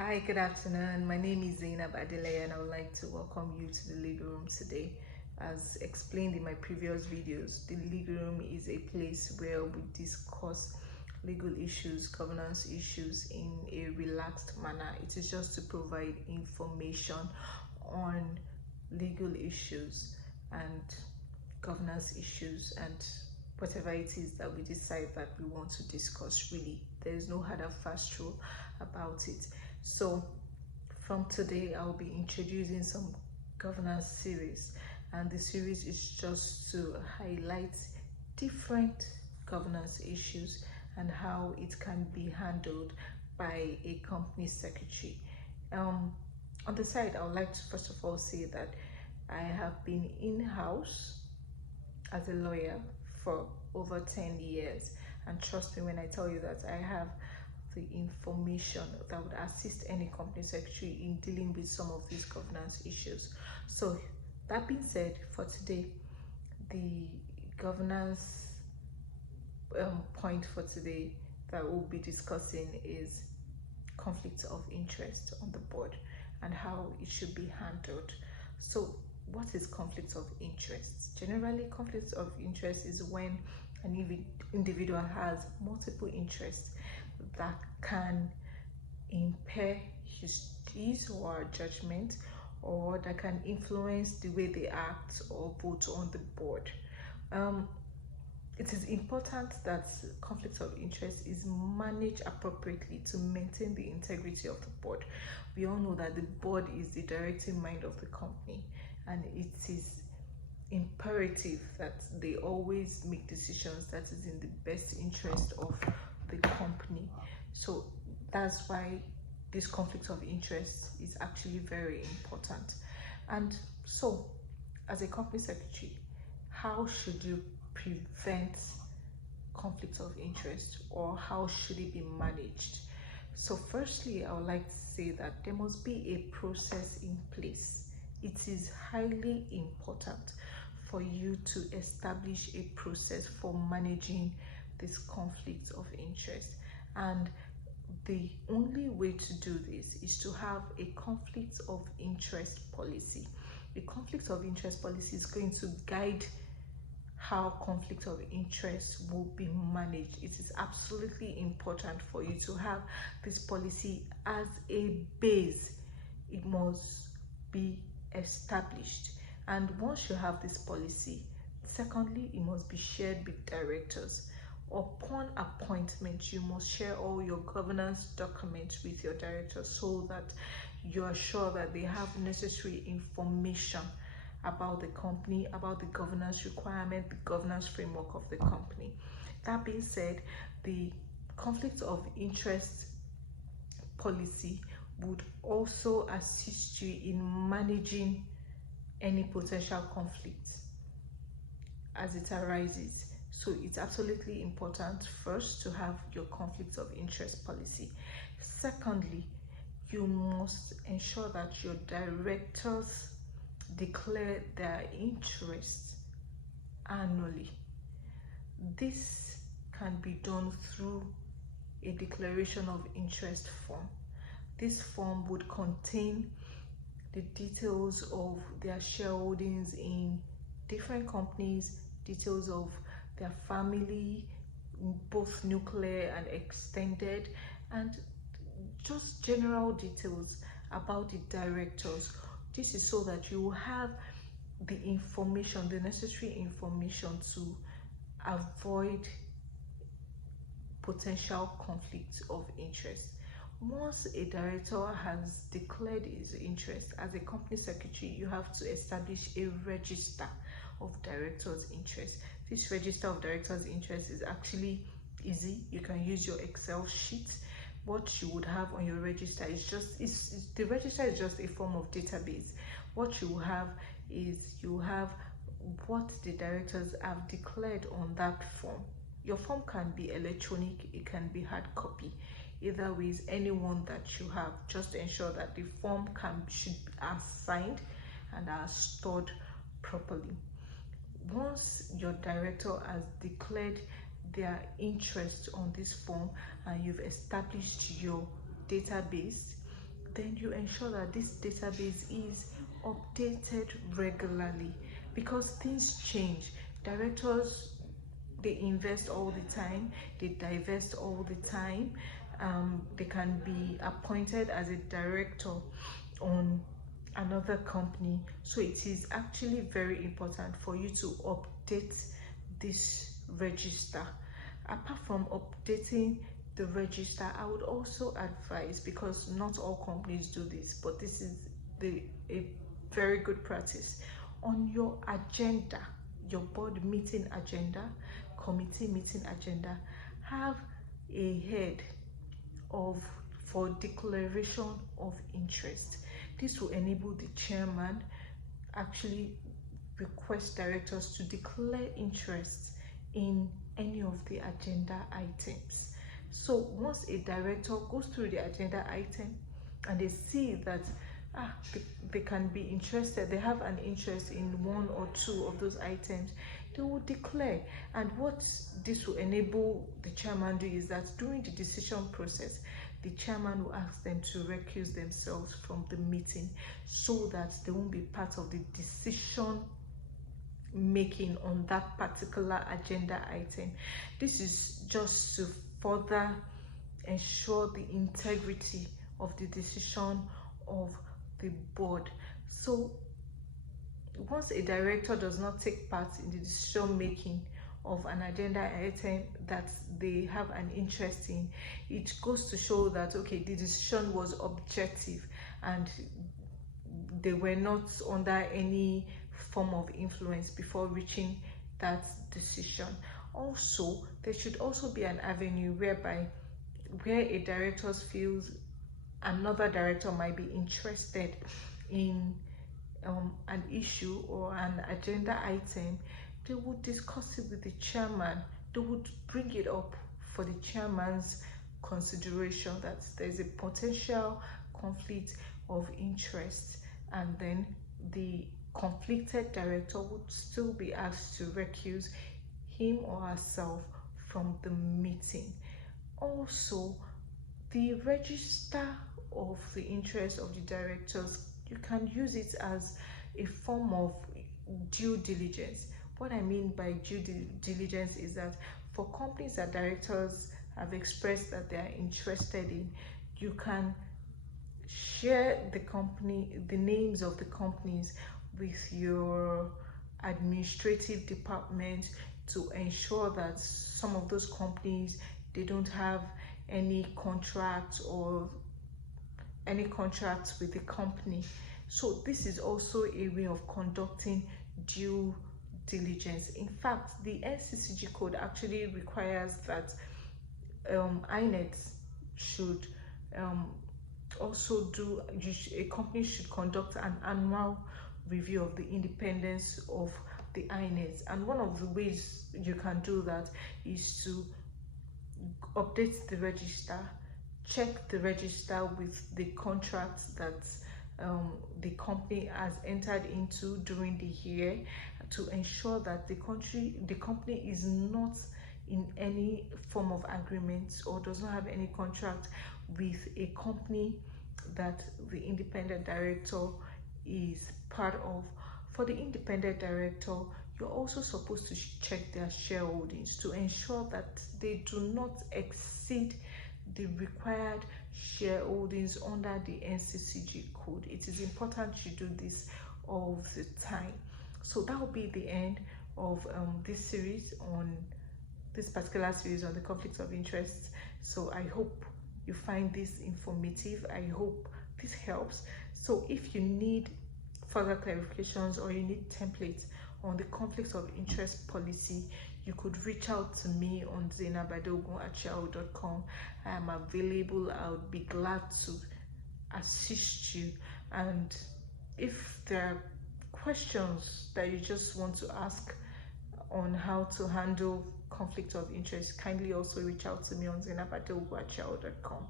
Hi, good afternoon. My name is Zainab Adeleye and I would like to welcome you to the Legal Room today. As explained in my previous videos, the Legal Room is a place where we discuss legal issues, governance issues in a relaxed manner. It is just to provide information on legal issues and governance issues and whatever it is that we decide that we want to discuss. Really, there is no hard and fast rule about it. So from today I'll be introducing some governance series, and the series is just to highlight different governance issues and how it can be handled by a company secretary. On the side, I would like to first of all say that I have been in-house as a lawyer for over 10 years, and trust me when I tell you that I have the information that would assist any company secretary in dealing with some of these governance issues. So that being said, for today, the governance point for today that we'll be discussing is conflicts of interest on the board and how it should be handled. So what is conflicts of interest? Generally, conflicts of interest is when an individual has multiple interests that can impair his or her judgment, or that can influence the way they act or vote on the board. It is important that conflict of interest is managed appropriately to maintain the integrity of the board. We all know that the board is the directing mind of the company, and it is imperative that they always make decisions that is in the best interest of the company. So that's why this conflict of interest is actually very important. And so, as a company secretary, how should you prevent conflicts of interest, or how should it be managed? So firstly, I would like to say that there must be a process in place. It is highly important for you to establish a process for managing this conflict of interest, and the only way to do this is to have a conflict of interest policy. The conflict of interest policy is going to guide how conflict of interest will be managed. It is absolutely important for you to have this policy as a base. It must be established, and once you have this policy, secondly, it must be shared with directors. Upon appointment, you must share all your governance documents with your directors so that you are sure that they have necessary information about the company, about the governance requirement, the governance framework of the company. That being said, the conflict of interest policy would also assist you in managing any potential conflicts as it arises. So it's absolutely important first to have your conflicts of interest policy. Secondly, you must ensure that your directors declare their interests annually. This can be done through a declaration of interest form. This form would contain the details of their shareholdings in different companies, details of their family, both nuclear and extended, and just general details about the directors. This is so that you have the information, the necessary information to avoid potential conflicts of interest. Once a director has declared his interest, as a company secretary, you have to establish a register of directors' interest. This register of directors' interest is actually easy. You can use your Excel sheet. What you would have on your register is the register is just a form of database. What you have is you have what the directors have declared on that form. Your form can be electronic, it can be hard copy. Either ways, anyone that you have, just ensure that the form should be signed and are stored properly. Once your director has declared their interest on this form and you've established your database, then you ensure that this database is updated regularly, because things change. Directors, they invest all the time, they divest all the time. They can be appointed as a director on another company, so it is actually very important for you to update this register. Apart from updating the register, I would also advise, because not all companies do this, but this is a very good practice, on your agenda, your board meeting agenda, committee meeting agenda, have a head for declaration of interest. This will enable the chairman actually request directors to declare interest in any of the agenda items. So once a director goes through the agenda item and they see that they can be interested, they have an interest in one or two of those items, they will declare. And what this will enable the chairman to do is that during the decision process, the chairman will ask them to recuse themselves from the meeting, so that they won't be part of the decision making on that particular agenda item. This is just to further ensure the integrity of the decision of the board. So once a director does not take part in the decision making of an agenda item that they have an interest in, it goes to show that, okay, the decision was objective and they were not under any form of influence before reaching that decision. Also, there should also be an avenue where a director feels another director might be interested in an issue or an agenda item. They would discuss it with the chairman. They would bring it up for the chairman's consideration, that there's a potential conflict of interest, and then the conflicted director would still be asked to recuse him or herself from the meeting. Also, the register of the interest of the directors, you can use it as a form of due diligence. What I mean by due diligence is that for companies that directors have expressed that they are interested in, you can share the names of the companies with your administrative department to ensure that some of those companies, they don't have any contracts or any contracts with the company. So this is also a way of conducting due diligence. In fact, the NCCG code actually requires that INET should also do, a company should conduct an annual review of the independence of the INET. And one of the ways you can do that is to update the register, check the register with the contracts that the company has entered into during the year, to ensure that the company is not in any form of agreement or does not have any contract with a company that the independent director is part of. For the independent director, you're also supposed to check their shareholdings to ensure that they do not exceed the required shareholdings under the NCCG code. It is important you do this all the time. So that will be the end of this particular series on the conflicts of interest. So I hope you find this informative. I hope this helps. So if you need further clarifications or you need templates on the conflicts of interest policy, you could reach out to me on zainabadeogun@yahoo.com. I am available. I would be glad to assist you. And if there are questions that you just want to ask on how to handle conflict of interest, kindly also reach out to me on zainabadeogun@yahoo.com.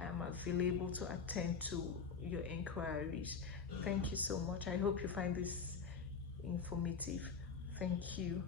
I am available to attend to your inquiries. Thank you so much. I hope you find this informative. Thank you.